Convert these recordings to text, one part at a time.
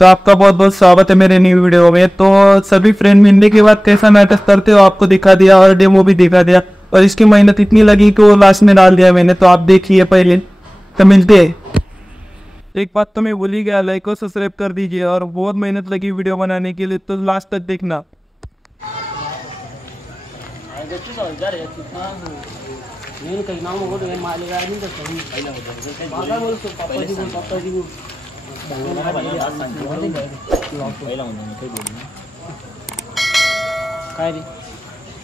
तो आपका बहुत बहुत स्वागत है मेरे न्यू वीडियो में। तो सभी फ्रेंड मिलने के बाद कैसा मैटर्स करते हो आपको दिखा दिया और डेमो भी दिखा दिया, और इसकी मेहनत इतनी लगी कि वो लास्ट में डाल दिया मैंने। तो आप देखिए पहले, तो मिलते हैं। एक बात तो मैं भूल ही गया, लाइक और सब्सक्राइब कर दीजिए, और बहुत मेहनत लगी वीडियो बनाने के लिए, तो लास्ट तक देखना। काय रे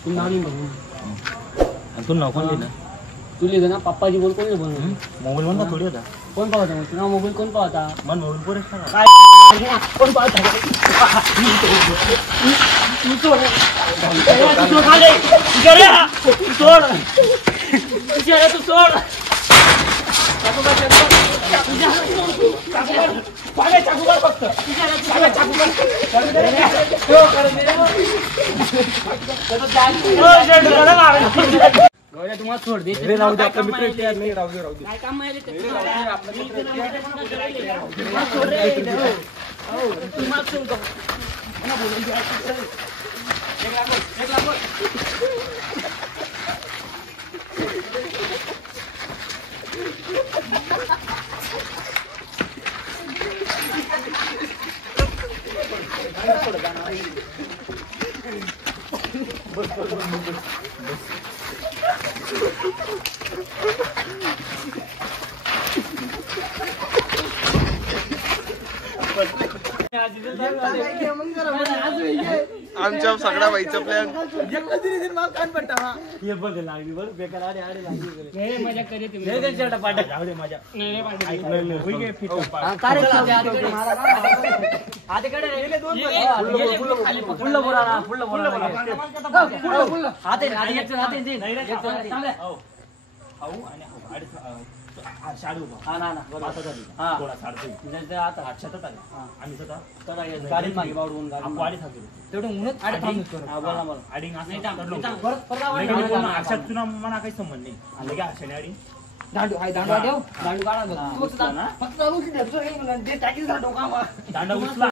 तू नाव नाही म्हणून तू नाव कोण दिलं? तू लिहिलं ना पप्पाजी बोल कोण बोल मोबाईल म्हणता थोडी होता. कोण पाहता मग तुझा मोबाईल कोण पाहता मन मोबाईल पोरेस ना काय कोण पाहता तू सोड तू खाले गऱ्या सोड तू सोड तुम्हाला सोड दे राहू दे. आपला मित्र तयार नाही. राहू दे काय काम आहे आमच्या सगळा व्हायचा प्लॅन मजा करे मना काही संबंध नाही. दांडू दांडू दांडू काढा दांडू उचला